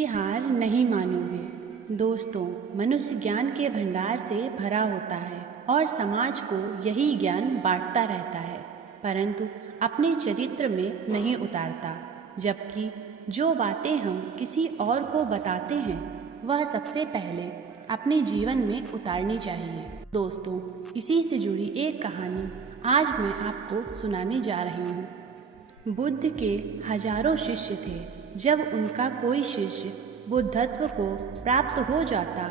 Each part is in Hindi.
कभी हार नहीं मानोगे। दोस्तों, मनुष्य ज्ञान के भंडार से भरा होता है और समाज को यही ज्ञान बांटता रहता है, परंतु अपने चरित्र में नहीं उतारता। जबकि जो बातें हम किसी और को बताते हैं वह सबसे पहले अपने जीवन में उतारनी चाहिए। दोस्तों, इसी से जुड़ी एक कहानी आज मैं आपको सुनाने जा रही हूँ। बुद्ध के हजारों शिष्य थे। जब उनका कोई शिष्य बुद्धत्व को प्राप्त हो जाता,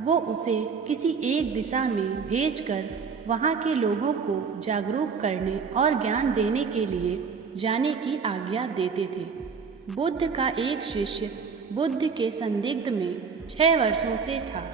वो उसे किसी एक दिशा में भेजकर वहाँ के लोगों को जागरूक करने और ज्ञान देने के लिए जाने की आज्ञा देते थे। बुद्ध का एक शिष्य बुद्ध के संदिग्ध में 6 वर्षों से था।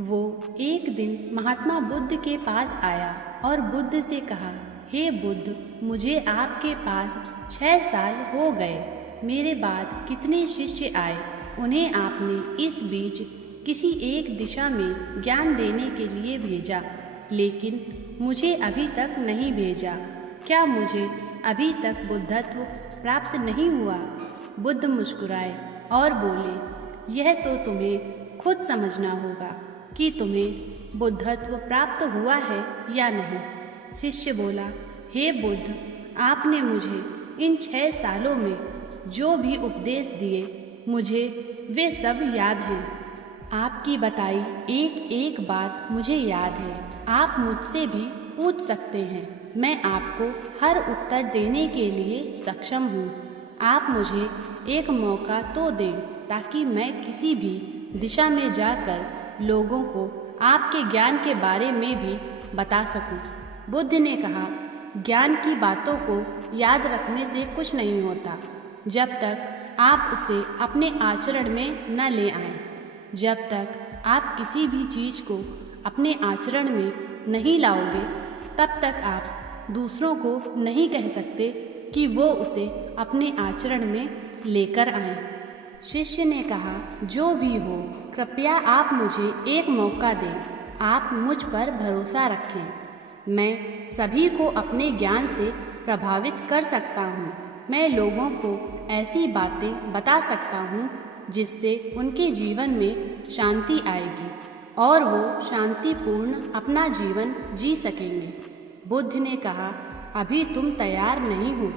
वो एक दिन महात्मा बुद्ध के पास आया और बुद्ध से कहा, हे बुद्ध, मुझे आपके पास 6 साल हो गए। मेरे बाद कितने शिष्य आए, उन्हें आपने इस बीच किसी एक दिशा में ज्ञान देने के लिए भेजा, लेकिन मुझे अभी तक नहीं भेजा। क्या मुझे अभी तक बुद्धत्व प्राप्त नहीं हुआ? बुद्ध मुस्कुराए और बोले, यह तो तुम्हें खुद समझना होगा कि तुम्हें बुद्धत्व प्राप्त हुआ है या नहीं। शिष्य बोला, हे बुद्ध, आपने मुझे इन 6 सालों में जो भी उपदेश दिए, मुझे वे सब याद हैं। आपकी बताई एक एक बात मुझे याद है। आप मुझसे भी पूछ सकते हैं, मैं आपको हर उत्तर देने के लिए सक्षम हूँ। आप मुझे एक मौका तो दें ताकि मैं किसी भी दिशा में जाकर लोगों को आपके ज्ञान के बारे में भी बता सकूं। बुद्ध ने कहा, ज्ञान की बातों को याद रखने से कुछ नहीं होता जब तक आप उसे अपने आचरण में न ले आएं। जब तक आप किसी भी चीज़ को अपने आचरण में नहीं लाओगे, तब तक आप दूसरों को नहीं कह सकते कि वो उसे अपने आचरण में लेकर आएं। शिष्य ने कहा, जो भी हो, कृपया आप मुझे एक मौका दें। आप मुझ पर भरोसा रखें। मैं सभी को अपने ज्ञान से प्रभावित कर सकता हूँ। मैं लोगों को ऐसी बातें बता सकता हूँ जिससे उनके जीवन में शांति आएगी और वो शांतिपूर्ण अपना जीवन जी सकेंगे। बुद्ध ने कहा, अभी तुम तैयार नहीं हो।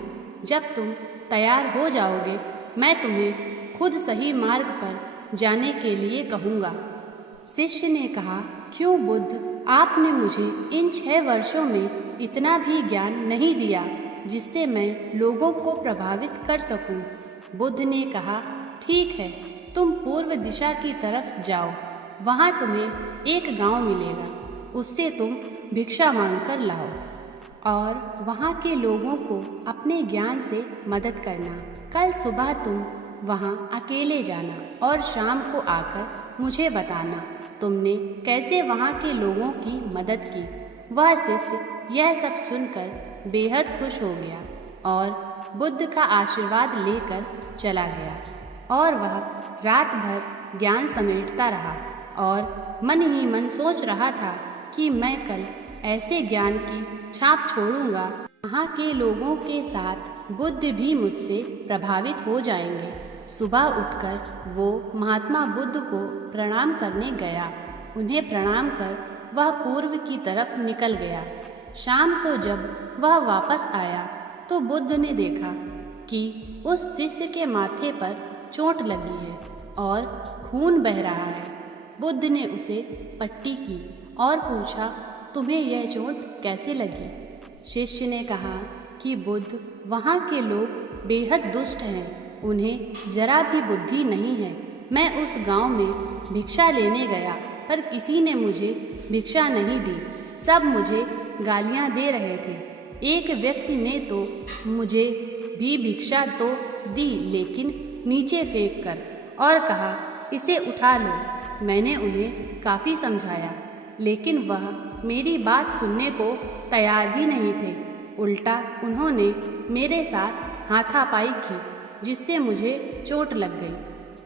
जब तुम तैयार हो जाओगे, मैं तुम्हें खुद सही मार्ग पर जाने के लिए कहूँगा। शिष्य ने कहा, क्यों बुद्ध, आपने मुझे इन 6 वर्षों में इतना भी ज्ञान नहीं दिया जिससे मैं लोगों को प्रभावित कर सकूं। बुद्ध ने कहा, ठीक है, तुम पूर्व दिशा की तरफ जाओ। वहाँ तुम्हें एक गांव मिलेगा, उससे तुम भिक्षा मांगकर लाओ और वहाँ के लोगों को अपने ज्ञान से मदद करना। कल सुबह तुम वहाँ अकेले जाना और शाम को आकर मुझे बताना तुमने कैसे वहाँ के लोगों की मदद की। वह शिष्य यह सब सुनकर बेहद खुश हो गया और बुद्ध का आशीर्वाद लेकर चला गया और वह रात भर ज्ञान समेटता रहा और मन ही मन सोच रहा था कि मैं कल ऐसे ज्ञान की छाप छोड़ूंगा, वहाँ के लोगों के साथ बुद्ध भी मुझसे प्रभावित हो जाएंगे। सुबह उठकर वो महात्मा बुद्ध को प्रणाम करने गया। उन्हें प्रणाम कर वह पूर्व की तरफ निकल गया। शाम को जब वह वापस आया तो बुद्ध ने देखा कि उस शिष्य के माथे पर चोट लगी है और खून बह रहा है। बुद्ध ने उसे पट्टी की और पूछा, तुम्हें यह चोट कैसे लगी? शिष्य ने कहा कि बुद्ध, वहाँ के लोग बेहद दुष्ट हैं, उन्हें जरा भी बुद्धि नहीं है। मैं उस गांव में भिक्षा लेने गया पर किसी ने मुझे भिक्षा नहीं दी, सब मुझे गालियां दे रहे थे। एक व्यक्ति ने तो मुझे भी भिक्षा तो दी, लेकिन नीचे फेंक कर और कहा, इसे उठा लो। मैंने उन्हें काफ़ी समझाया, लेकिन वह मेरी बात सुनने को तैयार ही नहीं थे। उल्टा उन्होंने मेरे साथ हाथापाई की, जिससे मुझे चोट लग गई।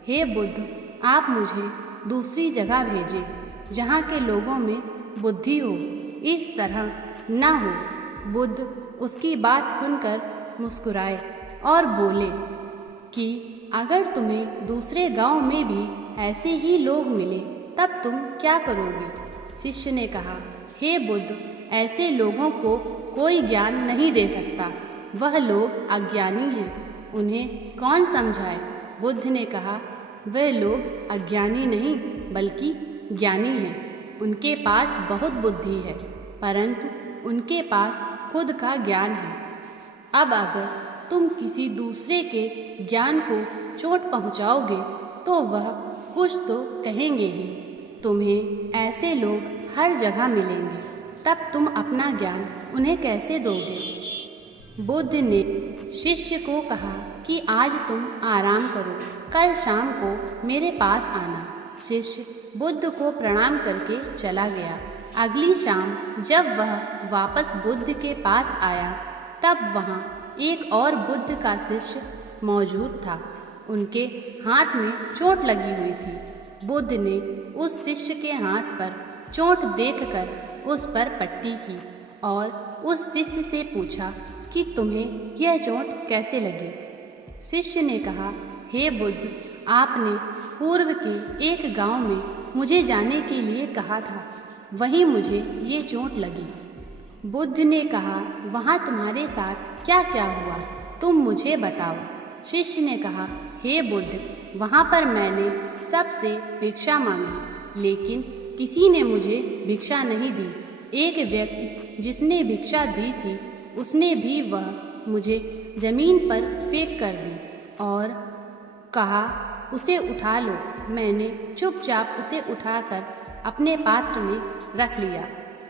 हे बुद्ध, आप मुझे दूसरी जगह भेजें जहाँ के लोगों में बुद्धि हो, इस तरह न हो। बुद्ध उसकी बात सुनकर मुस्कुराए और बोले कि अगर तुम्हें दूसरे गांव में भी ऐसे ही लोग मिले तब तुम क्या करोगे? शिष्य ने कहा, हे बुद्ध, ऐसे लोगों को कोई ज्ञान नहीं दे सकता। वह लोग अज्ञानी हैं, उन्हें कौन समझाए? बुद्ध ने कहा, वे लोग अज्ञानी नहीं बल्कि ज्ञानी हैं। उनके पास बहुत बुद्धि है, परंतु उनके पास खुद का ज्ञान है। अब अगर तुम किसी दूसरे के ज्ञान को चोट पहुंचाओगे तो वह कुछ तो कहेंगे ही। तुम्हें ऐसे लोग हर जगह मिलेंगे, तब तुम अपना ज्ञान उन्हें कैसे दोगे? बुद्ध ने शिष्य को कहा कि आज तुम आराम करो, कल शाम को मेरे पास आना। शिष्य बुद्ध को प्रणाम करके चला गया। अगली शाम जब वह वापस बुद्ध के पास आया तब वहाँ एक और बुद्ध का शिष्य मौजूद था। उनके हाथ में चोट लगी हुई थी। बुद्ध ने उस शिष्य के हाथ पर चोट देखकर उस पर पट्टी की और उस शिष्य से पूछा कि तुम्हें यह चोट कैसे लगी? शिष्य ने कहा, हे बुद्ध, आपने पूर्व के एक गांव में मुझे जाने के लिए कहा था, वहीं मुझे ये चोट लगी। बुद्ध ने कहा, वहाँ तुम्हारे साथ क्या क्या हुआ, तुम मुझे बताओ। शिष्य ने कहा, हे बुद्ध, वहाँ पर मैंने सबसे भिक्षा मांगी, लेकिन किसी ने मुझे भिक्षा नहीं दी। एक व्यक्ति जिसने भिक्षा दी थी उसने भी वह मुझे जमीन पर फेंक कर दी और कहा, उसे उठा लो। मैंने चुपचाप उसे उठाकर अपने पात्र में रख लिया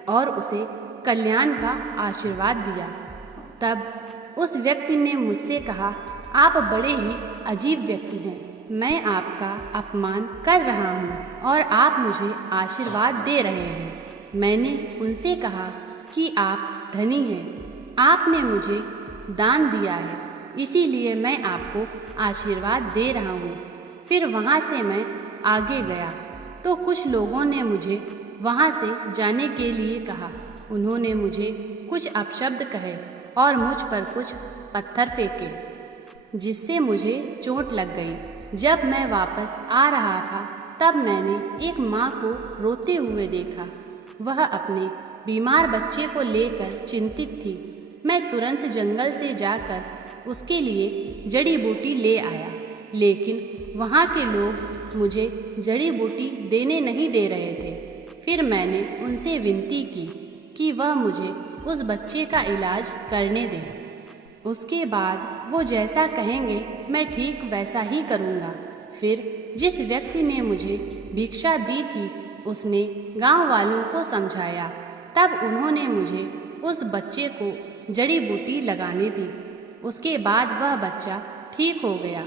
और उसे कल्याण का आशीर्वाद दिया। तब उस व्यक्ति ने मुझसे कहा, आप बड़े ही अजीब व्यक्ति हैं। मैं आपका अपमान कर रहा हूँ और आप मुझे आशीर्वाद दे रहे हैं। मैंने उनसे कहा कि आप धनी हैं, आपने मुझे दान दिया है, इसीलिए मैं आपको आशीर्वाद दे रहा हूँ। फिर वहाँ से मैं आगे गया तो कुछ लोगों ने मुझे वहाँ से जाने के लिए कहा। उन्होंने मुझे कुछ अपशब्द कहे और मुझ पर कुछ पत्थर फेंके, जिससे मुझे चोट लग गई। जब मैं वापस आ रहा था तब मैंने एक माँ को रोते हुए देखा। वह अपने बीमार बच्चे को लेकर चिंतित थी। मैं तुरंत जंगल से जाकर उसके लिए जड़ी बूटी ले आया, लेकिन वहाँ के लोग मुझे जड़ी बूटी देने नहीं दे रहे थे। फिर मैंने उनसे विनती की कि वह मुझे उस बच्चे का इलाज करने दें। उसके बाद वो जैसा कहेंगे मैं ठीक वैसा ही करूँगा। फिर जिस व्यक्ति ने मुझे भिक्षा दी थी उसने गांव वालों को समझाया। तब उन्होंने मुझे उस बच्चे को जड़ी बूटी लगाने दी। उसके बाद वह बच्चा ठीक हो गया।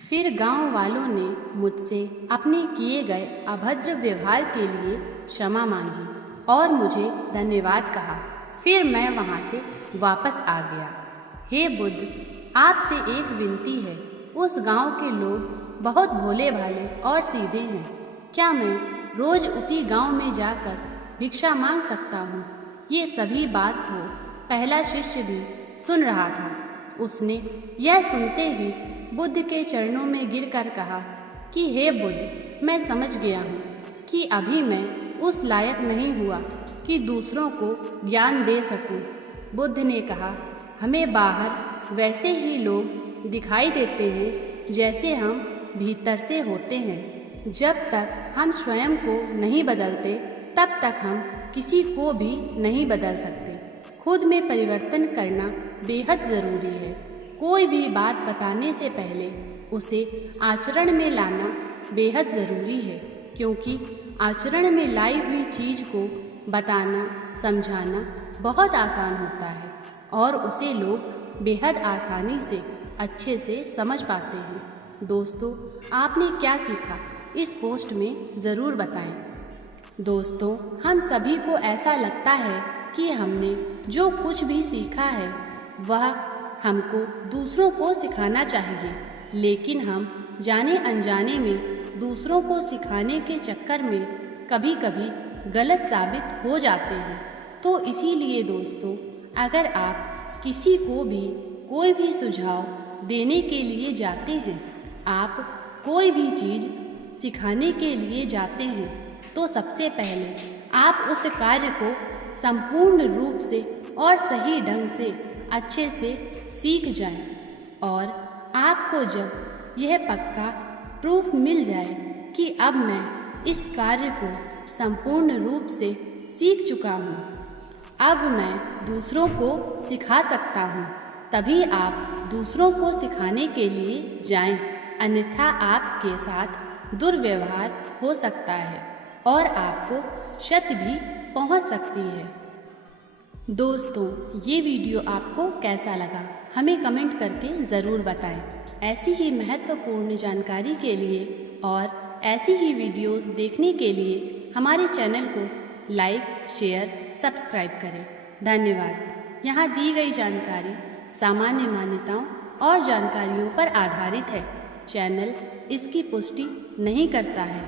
फिर गांव वालों ने मुझसे अपने किए गए अभद्र व्यवहार के लिए क्षमा मांगी और मुझे धन्यवाद कहा। फिर मैं वहाँ से वापस आ गया। हे बुद्ध, आपसे एक विनती है। उस गांव के लोग बहुत भोले भाले और सीधे हैं। क्या मैं रोज उसी गांव में जाकर भिक्षा मांग सकता हूँ? ये सभी बात हो पहला शिष्य भी सुन रहा था। उसने यह सुनते ही बुद्ध के चरणों में गिरकर कहा कि हे बुद्ध, मैं समझ गया हूँ कि अभी मैं उस लायक नहीं हुआ कि दूसरों को ज्ञान दे सकूं। बुद्ध ने कहा, हमें बाहर वैसे ही लोग दिखाई देते हैं जैसे हम भीतर से होते हैं। जब तक हम स्वयं को नहीं बदलते तब तक हम किसी को भी नहीं बदल सकते। खुद में परिवर्तन करना बेहद ज़रूरी है। कोई भी बात बताने से पहले उसे आचरण में लाना बेहद ज़रूरी है, क्योंकि आचरण में लाई हुई चीज़ को बताना समझाना बहुत आसान होता है और उसे लोग बेहद आसानी से अच्छे से समझ पाते हैं। दोस्तों, आपने क्या सीखा इस पोस्ट में ज़रूर बताएं। दोस्तों, हम सभी को ऐसा लगता है कि हमने जो कुछ भी सीखा है वह हमको दूसरों को सिखाना चाहिए, लेकिन हम जाने अनजाने में दूसरों को सिखाने के चक्कर में कभी कभी गलत साबित हो जाते हैं। तो इसीलिए दोस्तों, अगर आप किसी को भी कोई भी सुझाव देने के लिए जाते हैं आप कोई भी चीज़ सिखाने के लिए जाते हैं तो सबसे पहले आप उस कार्य को संपूर्ण रूप से और सही ढंग से अच्छे से सीख जाएं और आपको जब यह पक्का प्रूफ मिल जाए कि अब मैं इस कार्य को संपूर्ण रूप से सीख चुका हूँ, अब मैं दूसरों को सिखा सकता हूँ, तभी आप दूसरों को सिखाने के लिए जाएं, अन्यथा आपके साथ दुर्व्यवहार हो सकता है और आपको क्षति भी पहुंच सकती है। दोस्तों, ये वीडियो आपको कैसा लगा हमें कमेंट करके ज़रूर बताएं। ऐसी ही महत्वपूर्ण जानकारी के लिए और ऐसी ही वीडियोस देखने के लिए हमारे चैनल को लाइक, शेयर, सब्सक्राइब करें। धन्यवाद। यहाँ दी गई जानकारी सामान्य मान्यताओं और जानकारियों पर आधारित है। चैनल इसकी पुष्टि नहीं करता है।